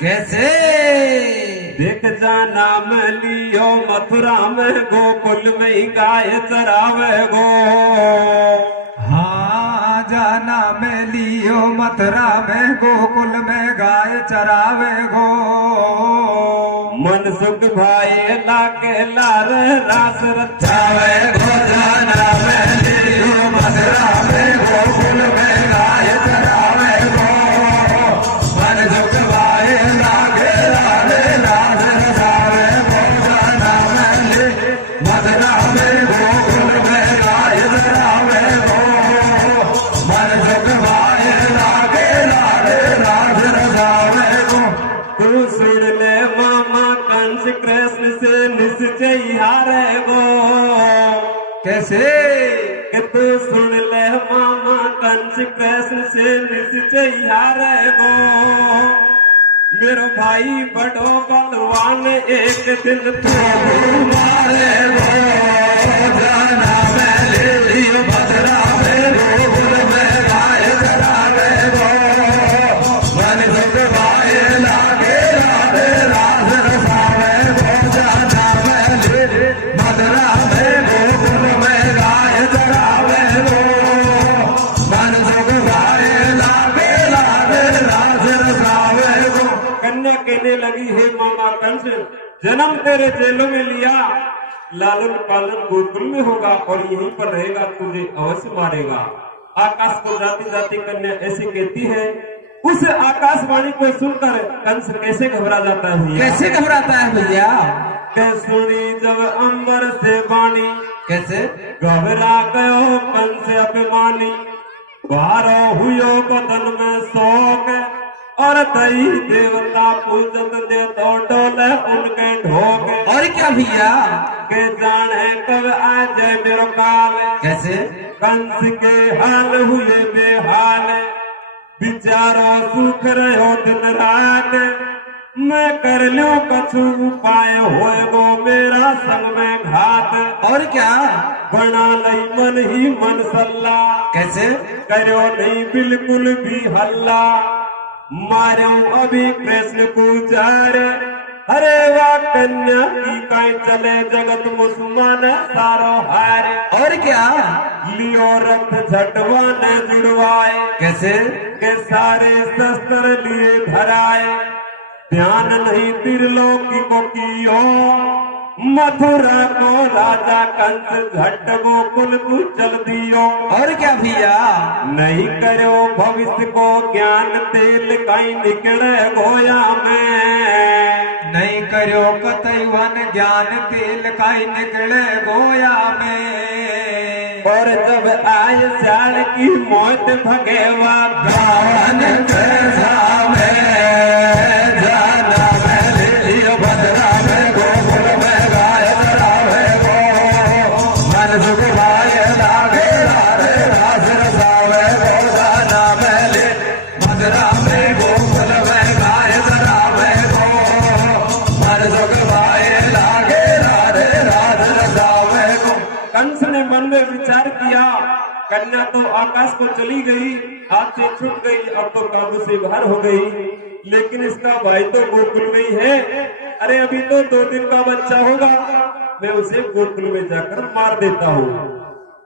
कैसे? देख जाना में लियो मथुरा में गोकुल में ही गाय चरावे गो। हाँ जाना में लियो मथुरा में गोकुल में गाय चरावे गो। मन सुख भाई लाके लार रास रचावे गो। जाना में लियो मथुरा में गोकुल में गाय चरावे गो। मन सुख भाई लाके लार रास रचावे गो। जाना में लियो मथुरा में गोकुल में गाय चरावे गो। मन सुख भाई लाके लार रास रचावे गो। तू सुन ले मामा कंस कृष्ण से निश्चय हारे गो। कैसे? कि तू सुन ले मामा कंस कृष्ण से निश्चय हारे गो। मेरो भाई बड़ो बलवान एक दिन तू मारे गो। जाना में लियो मथुरा में गोकुल में गाय चरावे गो। मन सुख भाई लागे लागे रास रसावे गो। जाना में लियो मथुरा में गोकुल में गाय चरावे गो। मन सुख भाई लागे लागे रास रसावे गो। कन्या कहने लगी, हे मामा कंस, जन्म तेरे जेलों में लिया, लालन पालन गोकुल में होगा और यहीं पर रहेगा, तुझे अवश्य मारेगा। आकाश को जाती जाती कन्या ऐसे कहती है। उस आकाशवाणी को सुनकर कंस कैसे घबरा जाता है भैया? कैसे घबराता है भैया? के सुनी जब अंबर से वाणी, कैसे? घबरा गयो कंस अभिमानी। बारो हुयो बदन में शोक, और दई देवता पूजत दे तो डोले उनके ढोके। और क्या भैया? के जाने कब आ जाए मेरो काल। कैसे? कंस के हाल हुए बेहाल, बिचारो सुख रहो दिन रात। मैं कर लूं कछु उपाय होए गो मेरा संग में घात। और क्या? बना लई मन ही मन सल्ला, कैसे? करो नहीं बिल्कुल भी हल्ला। मारो अभी कृष्ण को जार, अरे वाह कन्या की काई चले जगत मुसलमान सारो हार। और क्या? लियो रथ झटवान जुड़वाए, कैसे? के सारे शस्त्र लिए धराए। ध्यान नहीं त्रिलोकी को कियो, मथुरा को राजा कंस झट गोकुल को चल दियो। और क्या भैया? नहीं करो भविष्य को ज्ञान, तेल कहीं निकले गोया में। नहीं करो कतईवन ज्ञान, तेल काई निकले गोया में। और जब आय साल की मौत भगेवा गावन कैसा में। जाना में लियो मथुरा में गोकुल में गाय चरावे गो। मन सुख भाई लागे लारे रास रसावे गो। जाना में लियो मथुरा में गोकुल में गाय चरावे गो। मन सुख भाई लागे लारे रास रसावे गो। कंस ने मन में विचार किया, कन्या तो आकाश को चली गई, हाथ से छूट गई, अब तो काबू से बाहर हो गई। लेकिन इसका भाई तो गोकुल में ही है। अरे अभी तो 2 दिन का बच्चा होगा, मैं उसे गोकुल में जाकर मार देता हूँ।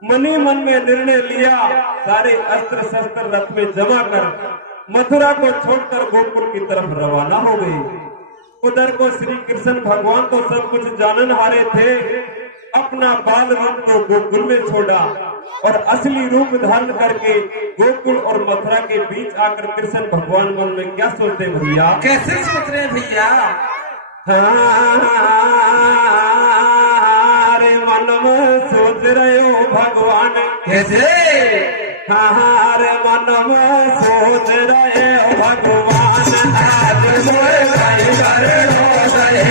मनी मन में निर्णय लिया, सारे अस्त्र शस्त्र रथ में जमा कर मथुरा को छोड़कर गोकुल की तरफ रवाना हो गई। उधर को श्री कृष्ण भगवान तो सब कुछ जानन हारे थे, अपना बाल रूप तो गोकुल में छोड़ा और असली रूप धारण करके गोकुल और मथुरा के बीच आकर कृष्ण भगवान मन में क्या सोचते भैया? कैसे सोच रहे भैया? अरे मन में सोच रहे हो भगवान। कैसे? अरे मन में सोच रहे हो भगवान। आज मोए भाई करो सही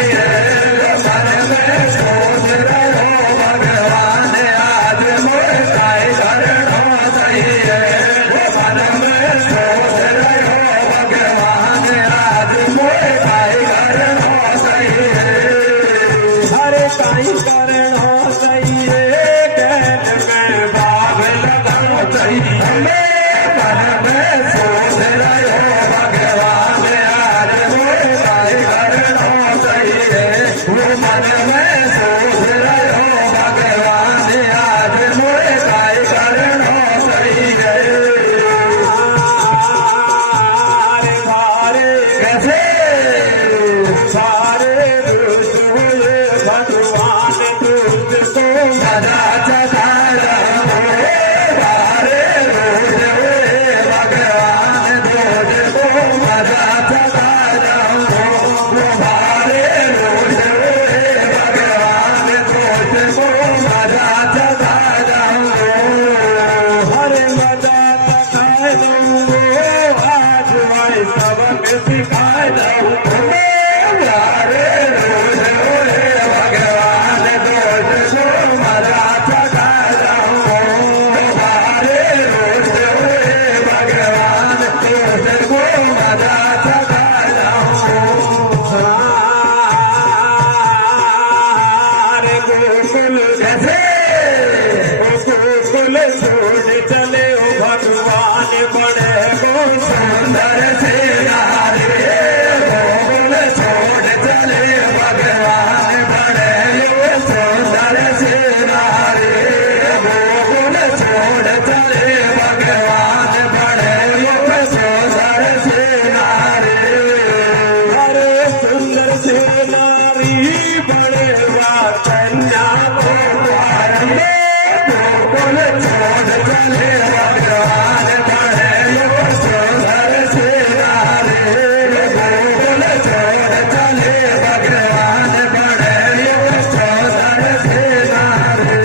मन में सोच रहे हो भगवान। आज मोए भाई करो सही मन में सोच रहे हो भगवान। आज मोए भाई करो सही। अरे काई करो सही गैल में बाग लगो सही। मन में सोच रहे हो भगवान। कैसे सारे रोज हुए भगवान तुझको मजा चखा रहो सारे रोज हुए भगवान तुझको मजा चखा रहो सारे रोज हुए भगवान तुझको मजा चखा रहो हरे मजा चखाए दूंगो आज भाई सबक सिखाए दूंगो सारे रोज हुए भगवान तुझको मजा चखा रहो सारे रोज हुए भगवान तुझको मजा चखा रहो हरे गोकुल कैसे गोकुल छोड़ चले ओ भगवान बड़े गो सुंदर से नारे गोकुल छोड़ चले भगवान बड़े लोग सुंदर से नारे गोकुल छोड़ चले भगवान बड़े लोग सुंदर से नारे हरे सुंदर से नारी बड़े वा कन्या को गोकुल छोड़ चले भगवान बड़े लोग सुंदर से नारे गोकुल छोड़ चले भगवान बड़े लोग सुंदर से नारे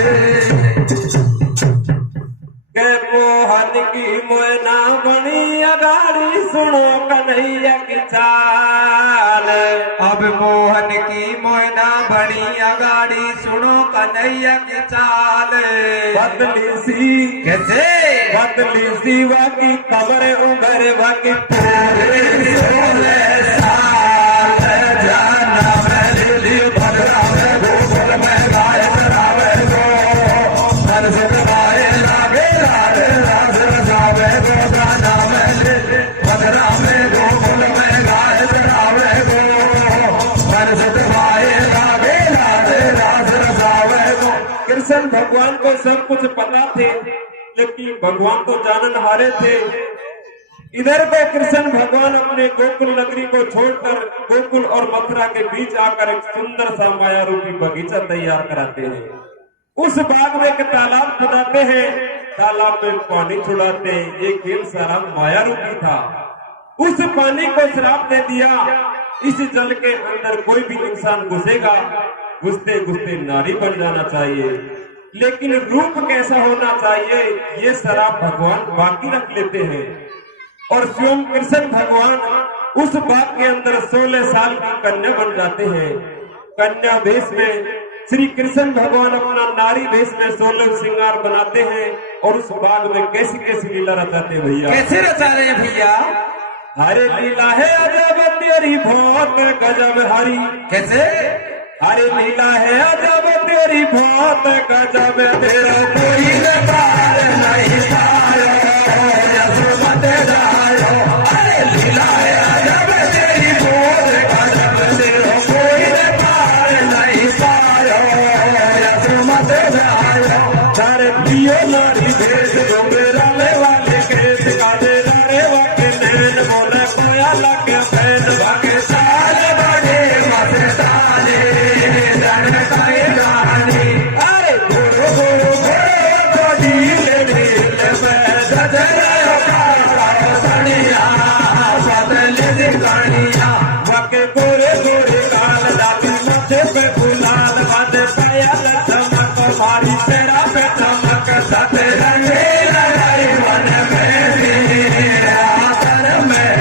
के मोहन की मोयना बनी अगाड़ी सुनो कन्हैया की चाल अब मोहन की मोयना बड़ी अगाड़ी सुनो कन्हैया की चाल बदली सी कैसे बदली सी वाकी खबर उभर वाकी पूरे 16 साल जाना मैं दिल्ली भद्रा में गोकुल में गाय चरावे गो मन सुख गाए लागे लागे राज रसावे गो जाना मैं दिल्ली भद्रा में गोकुल में गाय चरावे गो मन सुख गाए लागे लागे राज रसावे गो कृष्ण भगवान को सब कुछ पता थे लेकिन भगवान तो जानन हारे थे। इधर पे कृष्ण भगवान अपने गोकुल नगरी को छोड़कर गोकुल और मथुरा के बीच आकर एक सुंदर सा माया रूपी बगीचा तैयार कराते हैं। उस बाग में एक तालाब खुदाते हैं, तालाब में पानी छुड़ाते हैं। ये खेल सारा माया रूपी था। उस पानी को श्राप दे दिया, इस जल के अंदर कोई भी इंसान घुसेगा घुसते घुसते नारी बन जाना चाहिए, लेकिन रूप कैसा होना चाहिए ये शराब भगवान बाकी रख लेते हैं। और स्वयं कृष्ण भगवान उस बाग के अंदर 16 साल की कन्या बन जाते हैं। कन्या वेश में श्री कृष्ण भगवान अपना नारी वेश में 16 श्रृंगार बनाते हैं और उस बाग में कैसी कैसी लीला रचाते हैं भैया। कैसे रचा रहे हैं भैया? हरे लीला है अजब तेरी बहुत गजब हरी। कैसे? हरे लीला है अजब तेरी बहुत गजब तेरा कोई पार नहीं पायो यशोमत जायो। अरे लीला है अजब तेरी बहुत गजब तेरा कोई पार नहीं पायो यशोमत जायो। सारे पियो नारी भेष जो मेरा ले वाले केस काटे नारे वाके नैन बोले कोया लगे फैन बाके साल बड़े मस्ताने धन काए रानी। अरे गोरो गोरो गोरो गोदी ले नील में सजरायो काला सनिया बदले दिखानिया। वाके गोरे गोरे काल दाती माथे पे गुलाल बादे पाया चमक मारी तेरा पे चमक सत रंगे लगाई मन में आतर में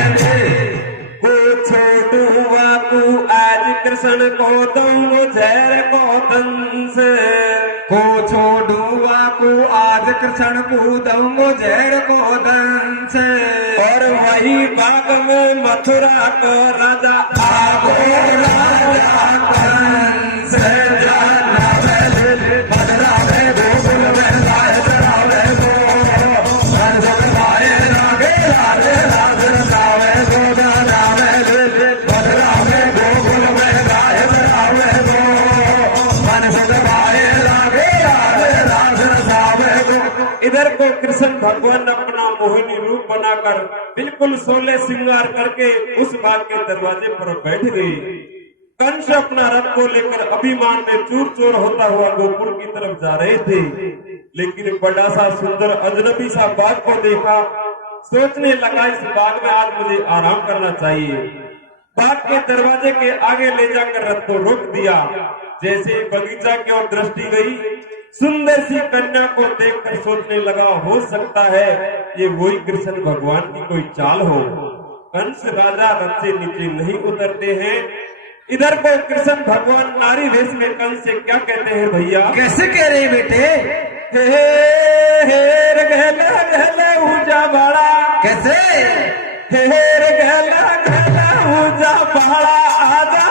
को छोटू वाकू आज कृष्ण को दूंगो झैर को दंस। को छोड़ूआ को आज कृष्ण को दूंगो जहर को दंस। और वही बाग में मथुरा को राजा आगो राजा कंस जाना में भद्रा में गोकुल में गाय चरावे गो मन सुख गाए लागे लागे राज रसावे गो जाना में भद्रा में गोकुल में गाय चरावे गो मन सुख गाए लागे लागे राज रसावे गो। इधर को कृष्ण भगवान अपना मोहिनी रूप बनाकर बिल्कुल 16 श्रृंगार करके उस बाग के दरवाजे पर बैठ गई। कंस अपना रथ को लेकर अभिमान में चूर चूर होता हुआ गोकुल की तरफ जा रहे थे, लेकिन एक बड़ा सा सुंदर अजनबी सा बाग को देखा। सोचने लगा इस बाग में आज मुझे आराम करना चाहिए। बाग के दरवाजे के आगे ले जाकर रथ को रोक दिया। जैसे बगीचा की ओर दृष्टि गई, सुंदर सी कन्या को देखकर सोचने लगा हो सकता है ये वही कृष्ण भगवान की कोई चाल हो। कंस राजा रथ से नीचे नहीं उतरते हैं। इधर को कृष्ण भगवान नारी वेश में कंस से क्या कहते हैं भैया? कैसे कह रहे हैं बेटे? हेर गहला गहला ऊंचा बड़ा, कैसे? हेर गहला गहला ऊंचा बड़ा आजा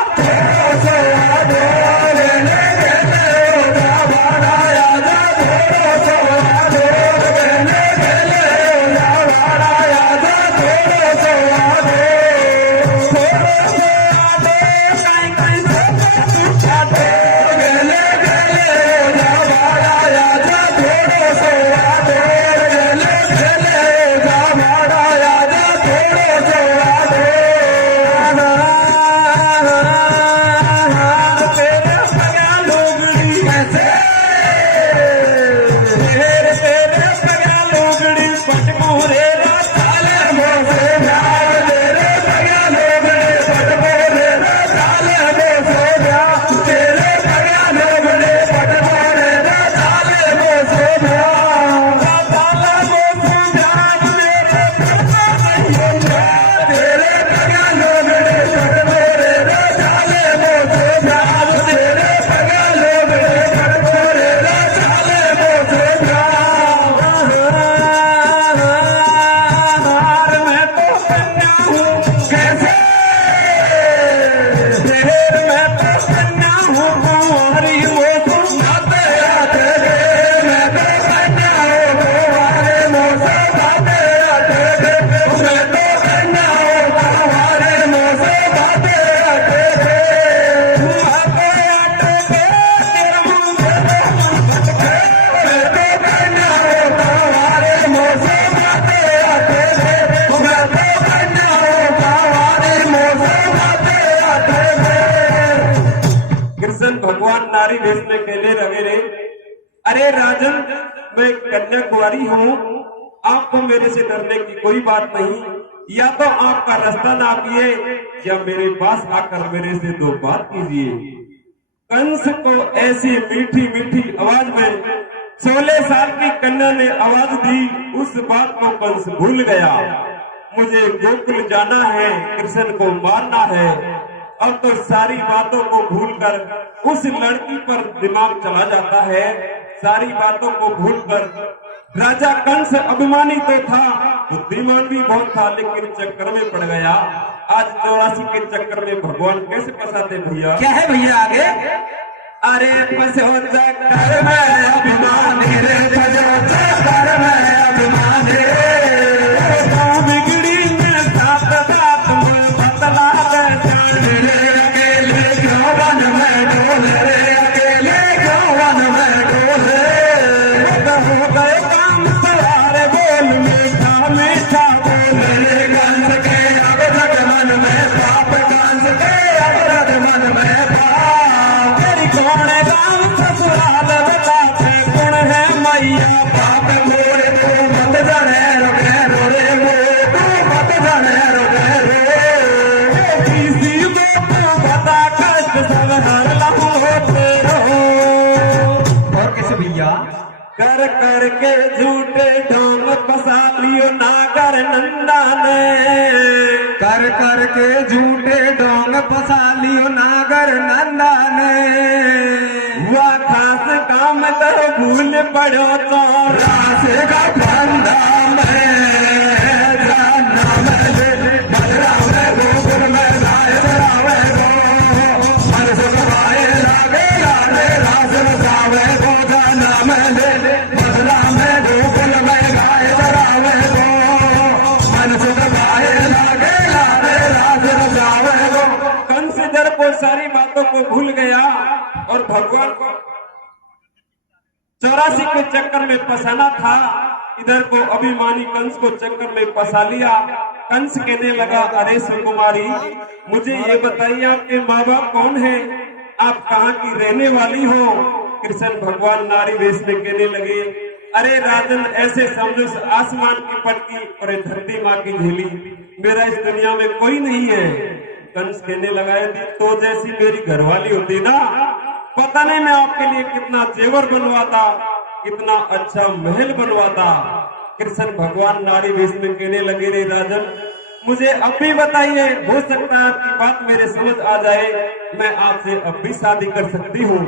नारी वेश में खेले रहे। अरे राजन, मैं कन्या कुंवारी हूँ, आपको मेरे से डरने की कोई बात नहीं। या तो आपका रास्ता नापिए या मेरे पास आकर मेरे से दो बात कीजिए। कंस को ऐसी मीठी मीठी आवाज में 16 साल की कन्या ने आवाज दी, उस बात को कंस भूल गया। मुझे गोकुल जाना है, कृष्ण को मारना है। अब तो सारी बातों को भूलकर उस लड़की पर दिमाग चला जाता है। सारी बातों को भूलकर राजा कंस अभिमानी तो था, बुद्धिमान भी बहुत था, लेकिन चक्कर में पड़ गया। आज 84 के चक्कर में भगवान कैसे फंसाते भैया? क्या है भैया आगे? अरे फंसो चक्कर में अभिमानी रे, फंसो चक्कर में अभिमानी रे। बिगड़ी में साथ साथ में बतला कर कर के झूठे ढोंग फंसा लियो नागर नंदा ने। कर कर के झूठे ढोंग फंसा लियो नागर नंदा ने। हुआ खास काम तो भूल पड़ो तो रास का फंदा में जाना में बलराम गोकुल में गाय चरावे गो। मन सुख भाए लागे लागे रास बसावे गो। जाना में सारी बातों को भूल गया और भगवान को 84 के चक्कर में फंसाना था। इधर को अभिमानी कंस को चक्कर में फंसा लिया। कंस कहने लगा, अरे सुकुमारी, मुझे ये बताइए आपके माँ बाप कौन है, आप कहाँ की रहने वाली हो। कृष्ण भगवान नारी वेश में कहने लगे, अरे राजन, ऐसे समझो आसमान की पटकी और धरती माँ की झीली, मेरा इस दुनिया में कोई नहीं है। कंस कहने लगा, तो जैसी मेरी घरवाली होती ना, पता नहीं मैं आपके लिए कितना जेवर बनवाता, कितना अच्छा महल बनवाता। कृष्ण भगवान नारी वेश में कहने लगे, रे राजन, मुझे अब भी बताइए, हो सकता है आपकी बात मेरे समझ आ जाए, मैं आपसे अब भी शादी कर सकती हूँ।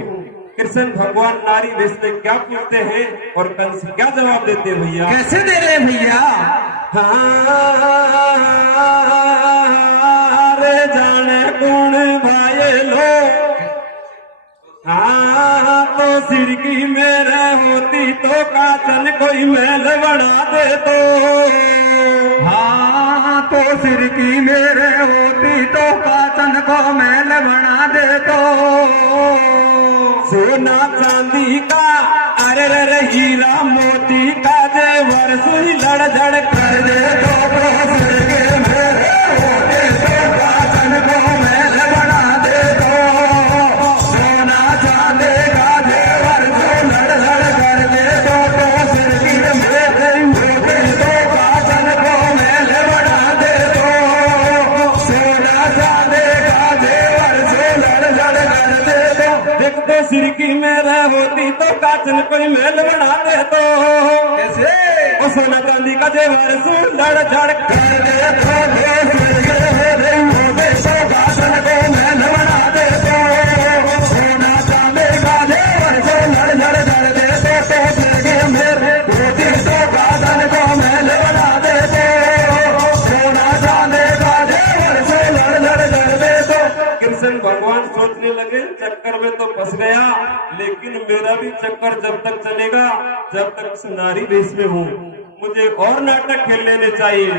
कृष्ण भगवान नारी वेश में क्या पूछते हैं और कंस क्या जवाब देते हैं भैया? कैसे दे रहे भैया? रे जाने कौन भाई लो, हाँ तो सिर की मेरे होती तो काचन कोई महल बना दे तो, हाँ तो सिर की मेरे होती तो काचन को महल बना दे तो, सोना चांदी का अरे रे हीरा मोती का जेवर सुई लड़ झड़ कर दे तो, सिर के मेरे होते तो काचन को महल बना दे तो, सोना चांदी का जेवर जो लड़ लड़ कर दे तो, सिर की मेरे होते तो काचन को महल बना दे तो, सोना चांदी का जेवर जो लड़ लड़ कर दे तो। देख तो सिर की मेरे होती तो काचन कोई महल बना दे तो, कैसे? ओ सोना चांदी का जेवर सुई लड़ झड़ कर दे तो, सिर के मेरे होते तो काचन को महल बना दे तो, सोना चांदी का जेवर जो लड़ लड़ कर दे तो, सिर के मेरे होते तो काचन को महल बना दे तो, सोना चांदी का जेवर जो लड़ लड़ कर दे तो। कृष्ण भगवान सोचने लगे, चक्कर में तो फंस गया, लेकिन मेरा भी चक्कर जब तक चलेगा जब तक इस नारी वेश में हूँ, मुझे और नाटक खेल लेने चाहिए।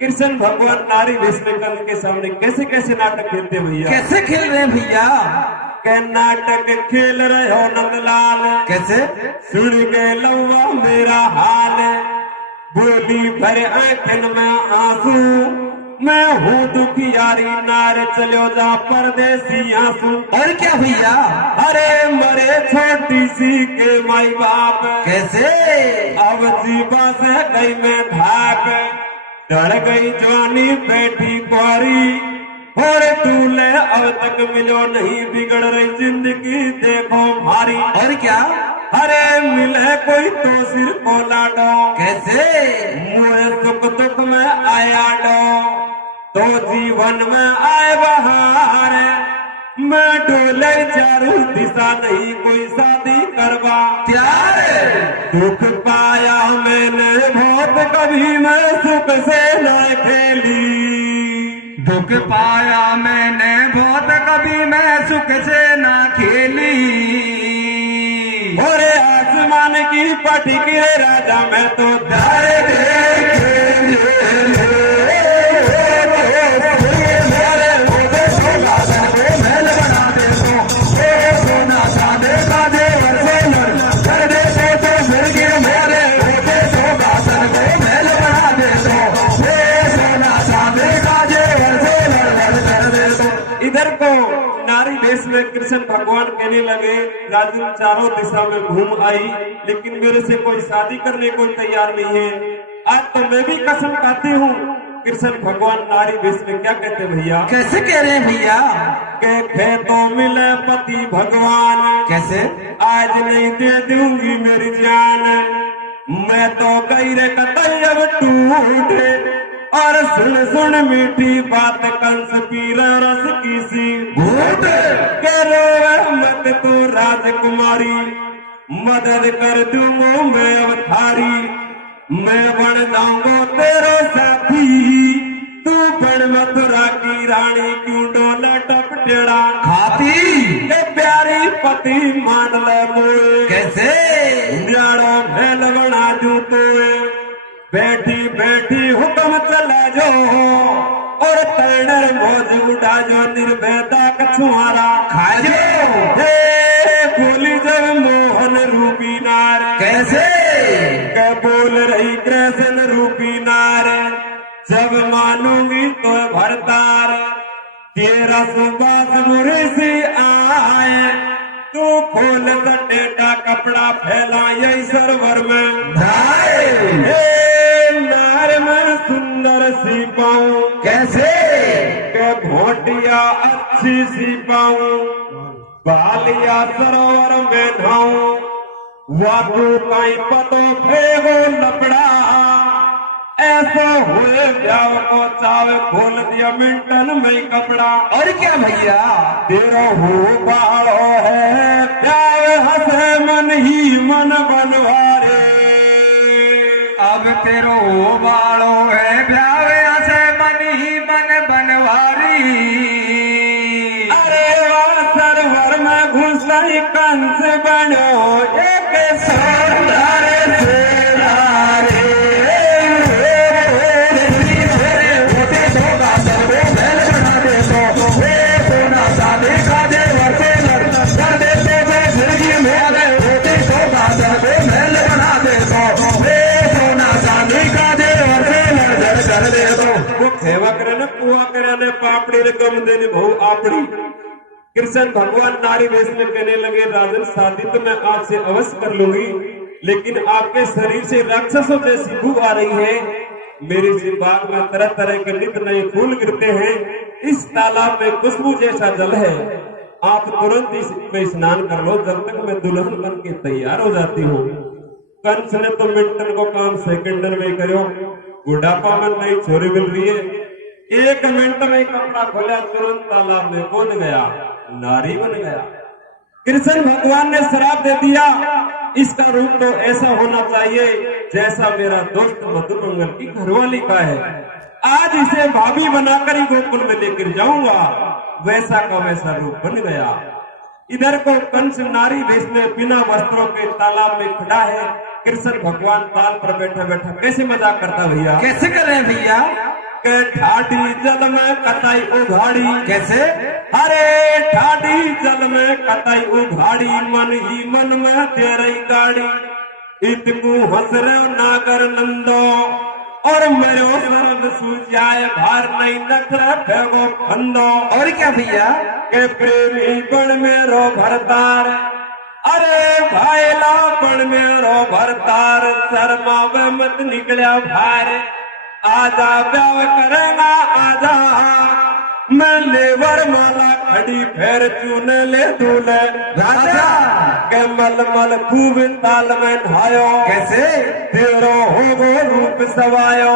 कृष्ण भगवान नारी वेश में कंस के सामने कैसे कैसे नाटक खेलते भैया? कैसे खेल रहे हैं भैया? के नाटक खेल रहे हो नंदलाल, कैसे? सुन के लौवा मेरा हाल, बोली भर आंखन में आंसू, मैं हूँ दुखियारी नार, चलो जा परदेसी आंसू। और क्या भैया? अरे मरे छोटी सी के माई बाप, कैसे? अब जीवा से गई मैं धाक, डर गई जवानी बैठी कुआरी, और दूल्हे अब तक मिलो नहीं, बिगड़ रही जिंदगी देखो भारी। और क्या? अरे मिले कोई तो सिर को लाडो, कैसे? मुझे सुख दुख में आया डो, तो जीवन में आए बहार, मैं डोले चारू दिशा, नहीं कोई शादी करवा प्यार। दुख पाया मैंने बहुत, कभी मैं सुख से न खेली, दुख पाया मैंने बहुत, कभी मैं सुख से ना खेली, और आसमान की पटकी राजा मैं तो धारे महल बना दे तो, सोना चांदी का जेवर से लड़ कर दे तो, फिर के मेरे होते तो काचन को महल बना दे तो, सोना चांदी का जेवर से लड़ कर दे तो। इधर को नारी वेश में कृष्ण भगवान कहने लगे, राजू चारों दिशा में घूम आई, लेकिन मेरे से कोई शादी करने को तैयार नहीं है, आज तो मैं भी कसम खाती हूँ। कृष्ण भगवान नारी वेश में क्या कहते भैया? कैसे कह रहे हैं भैया? के खेतों मिले पति भगवान, कैसे? आज नहीं दे दूंगी मेरी जान, मैं तो गई रे कतई अब टूटे, और सुन सुन मीठी बात कंस पीर रस की सी भूत के रोवे मत तू राजकुमारी, मदद कर दूंगा मैं अब थारी, मैं बन जाऊंगा तेरा साथी, तू बन मथुरा की रानी, क्यों डोला टप टेढ़ा खाती। ये प्यारी पति मान ले मोए, कैसे? न्याड़ो भेल बना जू तोए, बैठी बैठी हुक्म चला जो, और तैनर मौज उड़ा जो, निर्भयता कछुआरा खा जो। हे बोली जब मोहन रूबी नार, कैसे? क्या बोल रही तेरा सुबास मुरे से आए, तू खोल टेढ़ा कपड़ा फैला यही सरवर में नार में सुंदर सी पाऊं, कैसे के घोटिया अच्छी सी पाऊं, बालिया सरोवर में नहाऊं, वाकू कहीं पतो फेगो लपड़ा, ऐसा हुए ब्याह को चाव खोल दिया मिंटन में कपड़ा। और क्या भैया तेरा हो बाड़ो है प्यार हंसे मन ही मन बनवारे, अब तेरो बाड़ो है ब्यावे से मन ही मन बनवारी। अरे वाह सरवर में घुसई कंस बनो एक सौंदर्य से नारे, सेवा करे न कुआ करे न पापड़ी ने कम देने बहु आपड़ी। कृष्ण भगवान नारी वेश में कहने लगे राजन शादी तो मैं आपसे अवश्य कर लूंगी, लेकिन आपके शरीर से राक्षसों जैसी बू आ रही है। मेरे इस बाग में तरह तरह के नित नए फूल गिरते हैं, इस तालाब में खुशबू जैसा जल है, आप तुरंत इसमें स्नान कर लो जब तक मैं दुल्हन बन के तैयार हो जाती हूँ। कंस ने तो मिनटन को काम सेकंड में करो, बुढ़ापा में नई छोरी मिल रही है, 1 मिनट में कपड़ा खोला तुरंत तालाब में कूद गया, नारी बन गया। कृष्ण भगवान ने श्राप दे दिया, इसका रूप तो ऐसा होना चाहिए जैसा मेरा दोस्त मधुमंगल की घरवाली का है, आज इसे भाभी बनाकर ही गोकुल में लेकर जाऊंगा। वैसा का वैसा रूप बन गया। इधर को कंस नारी वेश में बिना वस्त्रों के तालाब में खड़ा है, कृष्ण भगवान ताल पर बैठा बैठा कैसे मजाक करता भैया, कैसे कर रहे हैं भैया? के ठाडी जल में कताई उघाड़ी, कैसे? अरे ठाडी जल में कताई उघाड़ी, मन ही मन में तेरी गाड़ी, इतकू हंस रहे नागर नंदो, और मेरो शब्द सूझाए भार नहीं नखरा फेगो फंदो। और क्या भैया? के प्रेमी बन मेरो भरतार, अरे भाईला बन मेरो भरतार, शर्मा वे मत निकलिया भार, आजा ब्याह करेगा आजा, मैं लेवर माला खड़ी फेर चून ले दूल्हे राजा के मलमल खूब ताल में नहायो, कैसे? तेरो होगो रूप सवायो,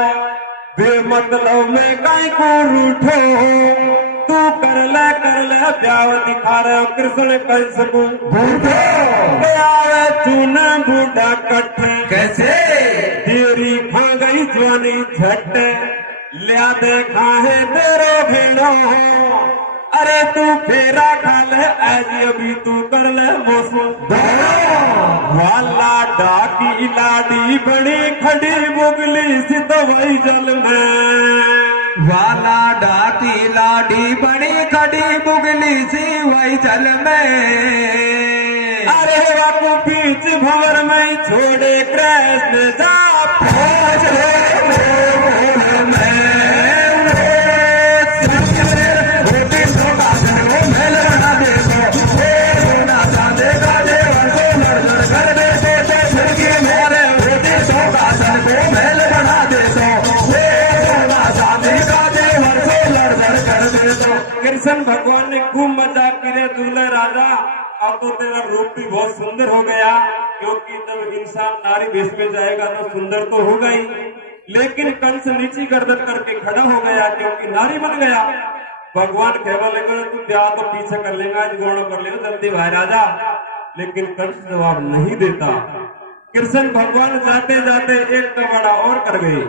बेमतलब में काई को रूठो, तू कर ले ब्याह दिखा रहे कृष्ण कंस को ब्याह चून बूढ़ा कट, कैसे? तेरी खा गई जवानी झट, लिया देखा है तेरो भेड़ो, अरे तू फेरा खा ले आज अभी तू कर ले मौसम वाला डाकी लाडी बड़ी खड़ी बुगली सित वही जल में, वाला डाकी लाडी बड़ी खड़ी बुगली सी वही जल में, अरे बापू बीच भंवर में छोड़े कृष्ण जा पहुंच रे कृष्ण भगवान ने खूब मजाक किया दूल्हे राजा, अब तो तेरा रूप भी बहुत सुंदर हो गया, क्योंकि जब इंसान नारी वेश में जाएगा तो सुंदर तो होगा ही, लेकिन कंस नीची गर्दन करके खड़ा हो गया क्योंकि नारी बन गया। भगवान कहवा लगे तू ब्याह तो पीछे कर लेगा, आज गौण कर लेगा जल्दी भाई राजा, लेकिन कंस जवाब नहीं देता। कृष्ण भगवान जाते जाते एक तो बड़ा और कर गए,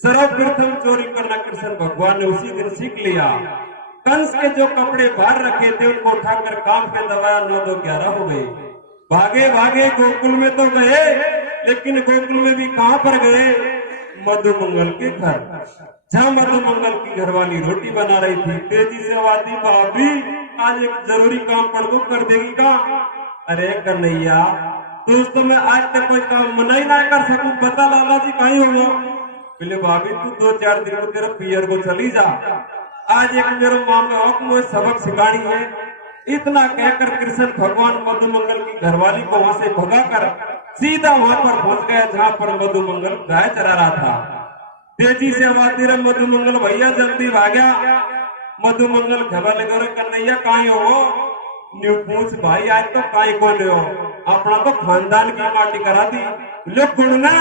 सर्वप्रथम चोरी करना कृष्ण भगवान ने उसी दिन सीख लिया। कंस के जो कपड़े बाहर रखे थे उनको उठाकर काम पे दबाया, 9 2 11 हो गए। भागे भागे गोकुल में तो गए, लेकिन गोकुल में भी कहां पर गए? मधुमंगल के घर, जहां मधुमंगल की घरवाली रोटी बना रही थी। तेजी से आवाज, भाभी आज एक जरूरी काम पड़ दो, कर देगी का? अरे कन्हैया दोस्तों मैं आज तक कोई काम मना ही ना कर सकूं, बता लाला जी कहीं होगा? बोले भाभी तू 2 4 दिन को तेरा पियर को चली जा, आज एक मेरे माँ में औक मुझे सबक सिखानी है। इतना कहकर कृष्ण भगवान मधुमंगल की घरवाली को वहां से भगाकर सीधा वहां पर पहुंच गया जहां पर मधुमंगल गाय चरा रहा था। तेजी से आवाज दे रहा मधुमंगल भैया जल्दी भाग्या। मधुमंगल घबल कर कन्हैया काई हो न्यू पूछ भाई आज तो काई को ले हो अपना तो खानदान की माटी करा दी लोग गुणना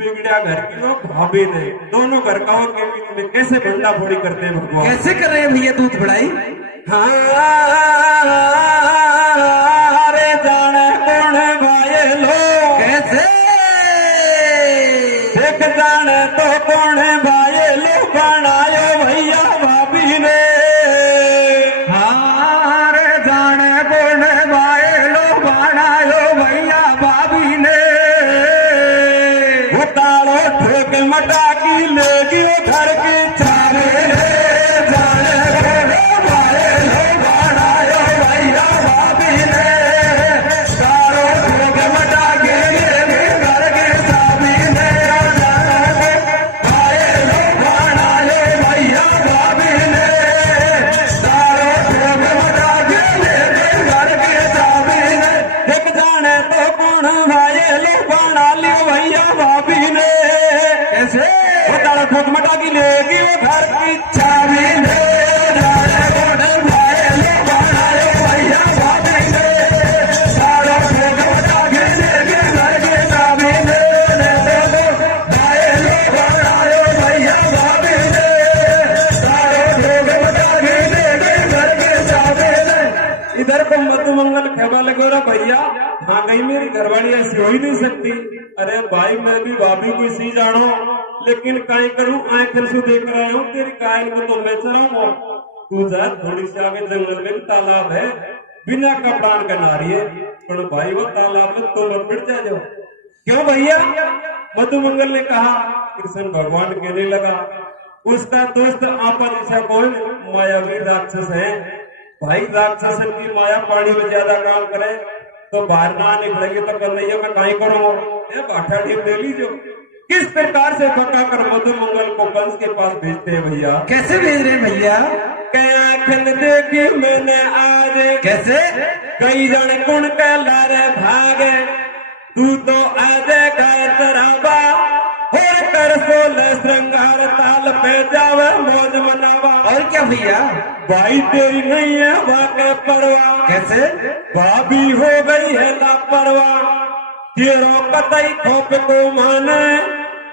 बिगड़िया घर की वो भाभी ने दोनों घर का में कैसे भंडा फोड़ी करते हैं भगवान। कैसे कर रहे हैं भैया दूध बढ़ाई? हाँ रे जाने कौन भाई लो कैसे देख जाने तो कौन भाई लो बनायो भैया भाभी ने। हाँ रे जाने कौन भाई लो बनायो भैया भाभी ने। वो तालो ठोक मटा की लेगी वो घर के चारे जाने कौन भाई लो बनायो भैया भाभी ने। तारो ठोक मटा के लेगी घर के चाबी ने। जाने कौन भाई लो बनायो भैया भाभी ने। तारो ठोक मटा के लेगी घर के चाबी ने। देख जाने तो कौन भाई लो बना लियो भैया भाभी ने। कैसे वो तालो ठोक मटा की लेगी वो घर की चाबी ने। जाने कौन भाई लो बनायो भैया भाभी ने। तारो ठोक मटा के लेगी घर के चाबी ने। भाई लो बनायो भैया भाभी ने। तारो ठोक मटा के लेगी घर के चाबी ने। इधर को मधुमंगल खेबा लगे रहा भैया हाँ गई मेरी घरवाली ऐसी हो ही नहीं सकती। अरे भाई मैं भी भाभी को इसी जानो लेकिन काई करूं आंखन से देख रहा हूँ तेरी गाय को तो मैं चराऊंगा। तू जा थोड़ी सी आगे जंगल में तालाब है बिना कपड़ान का नारी है पर भाई वो तालाब में तो मत बिट जा जाओ। क्यों भैया? मधुमंगल ने कहा। कृष्ण भगवान कहने लगा उसका दोस्त आपन ऐसा कौन मायावी राक्षस है। भाई राक्षसन की माया पानी में ज्यादा काम करे तो बाहर ना निकलेंगे तो कन्हैया मैं काई करूंगा बाठा ढीप ले लीजिए। किस प्रकार से पका कर मधुमंगल को कंस के पास भेजते हैं भैया? कैसे भेज रहे हैं भैया? आखिर देखी मैंने आज कैसे कई जन कुण के लारे भागे तू तो आज गाय चरावा और कर सोलह श्रृंगार ताल पे जावे मौज मनावा। और क्या भैया? भाई तेरी नहीं है वाके परवा कैसे भाभी हो गई है लापरवाह तेरो कतई खोप को माने।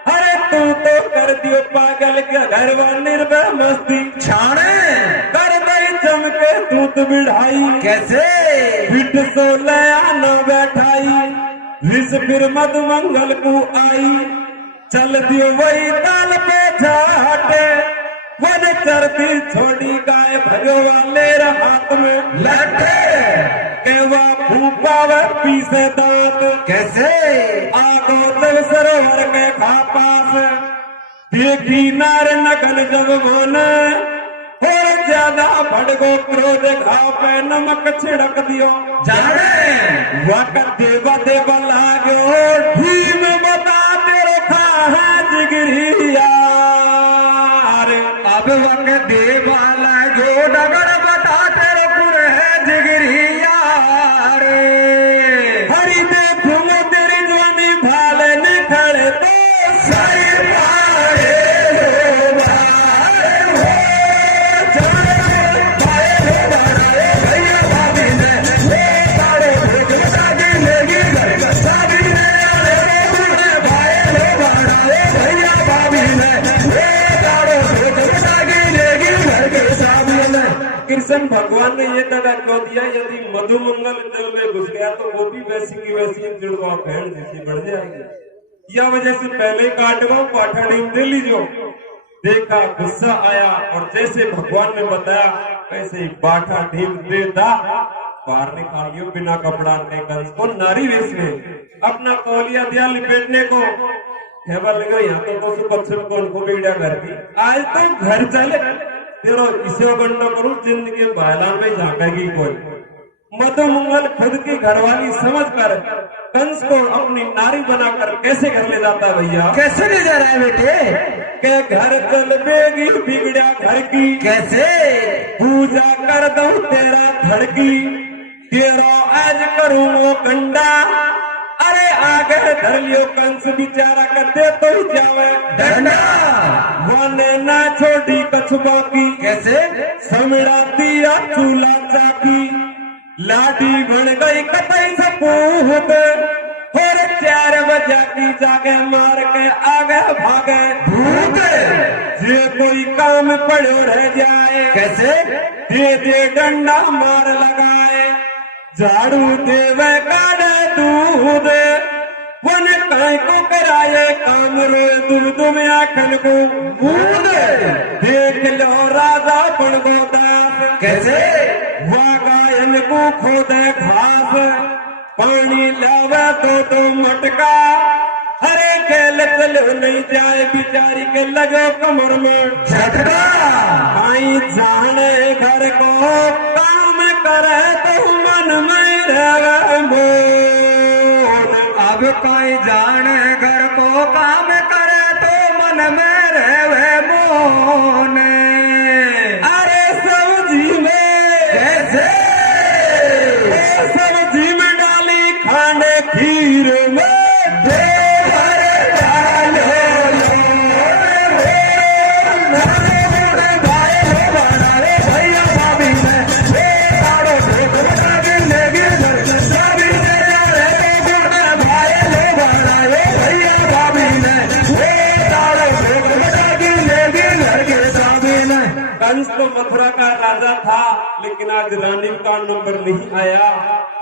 अरे तू तो कर दियो पागल के घर व निर्भय मस्ती छाने कर दई चमके दूत बिढ़ाई। कैसे बिट सो लया न बैठाई विष फिर मधुमंगल को आई चल दियो वही ताल पे झाटे वन चरती छोड़ी गाय भगवा ले हाथ में लटे केवा फूफा व पीसे दांत। कैसे आगो जब सरोवर के खापास देखी नार नगन जब मन और ज्यादा भड़गो क्रोध घाव पे नमक छिड़क दियो। जाने वक्त देवा देवा लागो भीम बता तेरे खा जिगरिया। अब वक्त देवाला जो डगर बता तेरे पुर है जिगरिया रे। हरि देखो तेरी जवानी भाले निखड़े तो सही पाए हो भाई हो। जाने भाई हो बनाए भैया भाभी ने। वो तारो ठोक मटा के लेगी घर का चाबी ने। अरे भाई हो बनाए भैया भाभी ने। वो तारो ठोक मटा के लेगी घर के चाबी ने। कृष्ण भगवान ने ये दगा क्यों दिया? यदि मधुमंगल जल में घुस गया तो वो भी वैसी की वैसी जुड़वा भेड़ जैसी बढ़ जाएगी। या वजह से पहले ही काट गो पाठा ढीम दे लीजो। देखा गुस्सा आया और जैसे भगवान ने बताया वैसे ही बाठा ढीम देता बाहर निकाल लियो बिना कपड़ा के कंस को नारी वेश में अपना तौलिया दिया लिपेटने को। केवल यहाँ तो पश्चिम को उनको बेड़ा कर दी। आज तो घर चले तेरो इसे गंडो करूं जिंदगी बायलान में झांकेगी कोई। मधुमंगल खुद की घरवाली समझकर कंस को अपनी नारी बनाकर कैसे घर ले जाता भैया? कैसे ले जा रहा है बेटे? के घर चल बेगी बिगड़ा घर की, कैसे? पूजा कर दूं तेरा धड़की, तेरा आज करूं वो कंडा, अरे आगे धर लियो कंस बिचारा करते तो ही जावे डंडा। wane ना छोड़ी कछुआ की, कैसे? समड़ा दिया चूल्हा चाकी, लाडी बन गई कतई सपूत, और 4 बजा की जागे मार के आगे भागे भूत। जे कोई काम पड़ो रह जाए, कैसे? दे दे डंडा मार लगाए, झाड़ू देवे काढ़े दूध, वन काय को कराए काम रोए तुम आखन को भूत। देख लो राजा बन गो दास, कैसे? वह गायन को खोदे घास, पानी लावे तो मटका, अरे खेल चलो नहीं जाए बिचारी के लगो कमर में झटका। आई जाने घर को काम करे तो मन में रहे मोन, अब कोई जाने घर को काम करे तो मन में रहे मोन। अरे सब्जी में कैसे? सब्जी में डाली खाने खीर में, कंस तो मथुरा का राजा था लेकिन आज रानी का नंबर नहीं आया।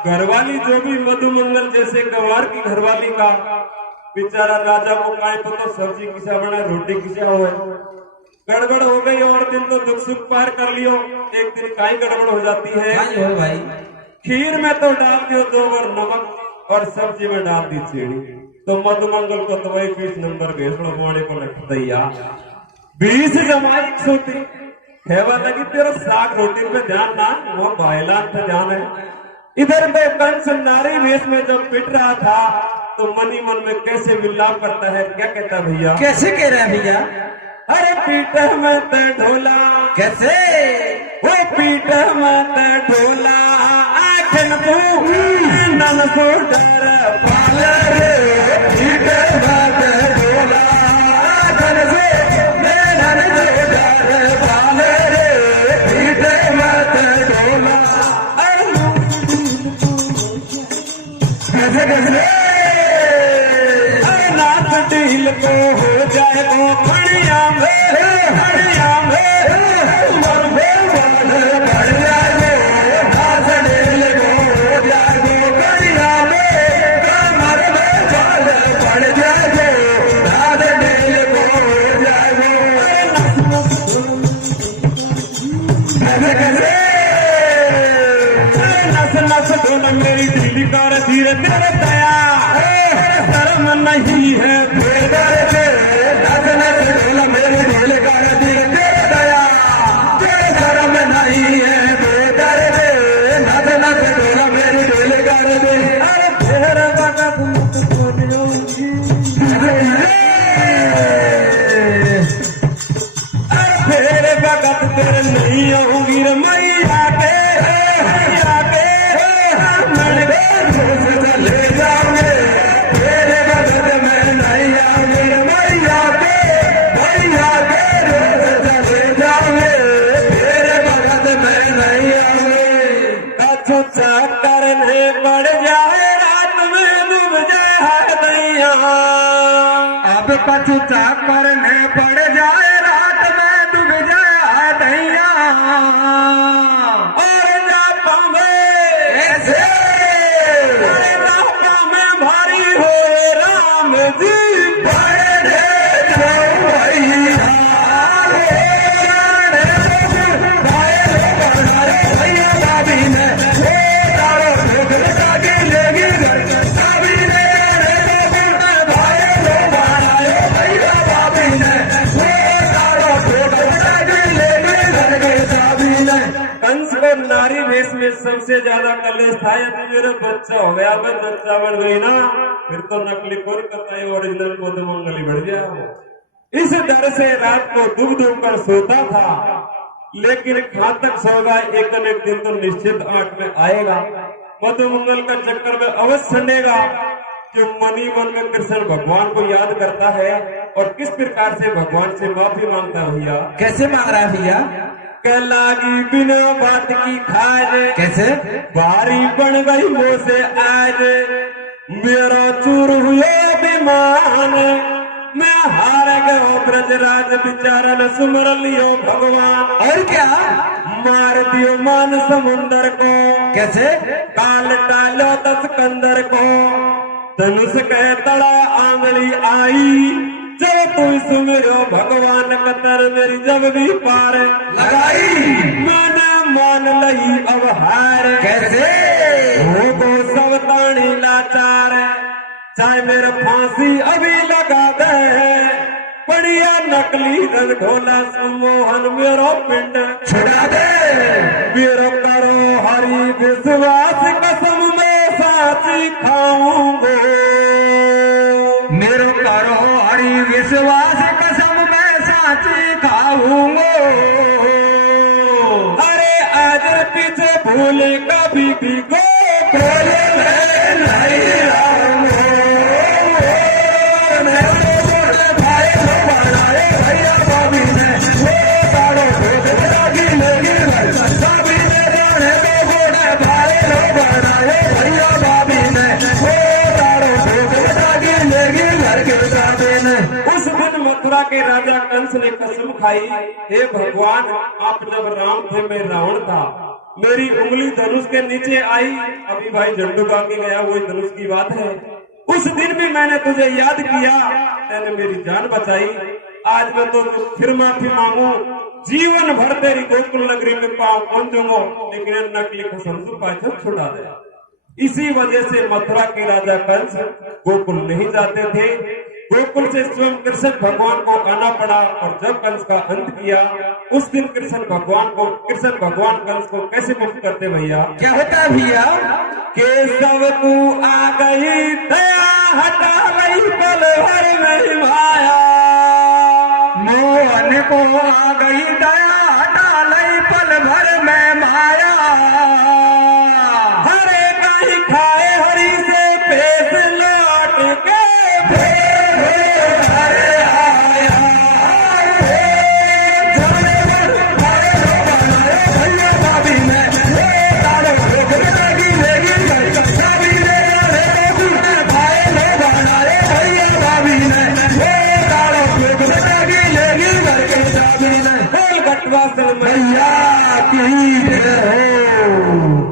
घरवाली जो भी मधुमंगल जैसे गंवार की घरवाली का बेचारा राजा को काय पता सब्जी किसा बना रोटी किसा हो, गड़बड़ हो गई और दिन तो दुख सुख पार कर लियो, एक दिन काय गड़बड़ हो जाती है। हो भाई। खीर में तो डाल दियो 2 बार नमक और सब्जी में डाल दी चीनी, तो मधुमंगल को तो वही 20 नंबर भेजड़ो बोने को लग दैया 20 जमाई छोटी हेवा लगी तेरा साग रोटी पे ध्यान ना, वो बायलान पे ध्यान है। इधर पे कंस नारी वेश में जब पिट रहा था तो मनी मन में कैसे विलाप करता है, क्या कहता भैया? कैसे कह रहे हैं भैया? अरे पीटे में ते ढोला, कैसे? वो पीटे में ते ढोला, आखिन तू नन सो डर पाले रे, पीटे में ते ढोला, आखिन से नन सो डर पाले रे, पीटे में ते ढोला। कैसे कैसे? नाथ ढील को हो जाए वो खड़िया में, खड़िया में मर में बढ़ जाए, नाथ ढील को हो जाए, बढ़िया में कमर में बढ़ जाए, नाथ ढील को हो जाए। कैसे कैसे? नस नस धुन मेरी ढीली कर धीरे तेरे दया शर्म नहीं है बेदर से नस नस ढोल मेरी ढील कर धीरे तेरे दया, तेरे शर्म नहीं है बेदर से नस नस ढोल मेरी ढील कर दे। अरे तेरे बगत मुझ को नियोगी, अरे तेरे बगत तेरे नहीं आऊंगी रे मैया के, मैया के मन ले जाओगे तेरे बगत में नहीं आओगे, मैया के मैया के रोज चले जाओगे, तेरे बगत में नहीं आओगे। कछु करने पड़ जाए रात में डूब जाए दैया, अब कछु करने पड़ जाए रात में डूब जाए दैया, और ना पावे ऐसे अरे ना पावे भारी हो राम जी, बड़े जाओ भैया, भैया भाभी ने तारो ठोक लगा के लेगी घर, भाभी ने भाई लो बनाए, भैया भाभी ने तारो ठोक लगा के लेगी घर के भाभी ने। कंस को नारी वेश में सबसे ज्यादा कलेश था, यदि मेरा बच्चा हो गया मैं बच्चा बन गई ना, फिर तो नकली कौन करता है, ओरिजिनल मधुमंगल ही बढ़ गया। इस डर से रात को दुब दुब कर सोता था, लेकिन घातक सौदा एक न एक दिन तो निश्चित आंट में आएगा। मधुमंगल का चक्कर में अवश्य संडेगा कि मनी मन में कृष्ण भगवान को याद करता है और किस प्रकार से भगवान से माफी मांगता है भैया। कैसे मांग रहा है भैया? कह लागी बिना बात की खाज, कैसे? भारी बन गई मुंह से आज, मेरा चूर हुआ विमान, मैं हार गयो ब्रजराज बिचारन सुमर लियो भगवान। और क्या? मार दियो मान समुंदर को, कैसे? काल टालो 10 कंदर को, धनुष कह तड़ा आंगली आई, जब तू सुमिरो भगवान कतर मेरी जब भी पार लगाई। मैंने मान लही अब हार। कैसे? हो तो सब ताणी लाचार, चाहे मेरे फांसी अभी लगा दे, बढ़िया नकली धन ढोला सम्मोहन मेरो पिंड छुड़ा दे। मेरो करो हरि विश्वास कसम में साची खाऊंगो, मेरो करो हरि विश्वास कसम मैं साची खाऊंगो। अरे आज पीछे भूले कभी भी गो बोले मैं नहीं आऊंगो। मेरे बोले भाई लो बनाए भैया भाभी ने, वो तारो भोग लागी लेगी घर, भाभी ने जाने तो बोले भाई लो बनाए भैया भाभी ने, वो तारो भोग लागी लेगी घर के साथे ने। उस दिन मथुरा के राजा कंस ने कसम खाई, हे भगवान आप जब राम थे मैं रावण था, मेरी उंगली धनुष के नीचे आई, अभी भाई झंडू का के गया वही धनुष की बात है। उस दिन भी मैंने तुझे याद किया, तेने मेरी जान बचाई, आज मैं तो फिर माफी मांगू, जीवन भर तेरी गोकुल नगरी में पाँव पहुंचूंगा, लेकिन नकली कसम तू पाछो छुड़ा दे। इसी वजह से मथुरा के राजा कंस गोकुल नहीं जाते थे, गोकुल से स्वयं कृष्ण भगवान को आना पड़ा, और जब कंस का अंत किया उस दिन कृष्ण भगवान कंस को कैसे मुक्त करते भैया? क्या होता है भैया? केशव तू आ गई दया हटा गई पल भर में माया, मोहन को आ गई दया हटा लई पल भर में माया। हरे कहीं खाए हरी से पेश लौट के भैया की जय हो।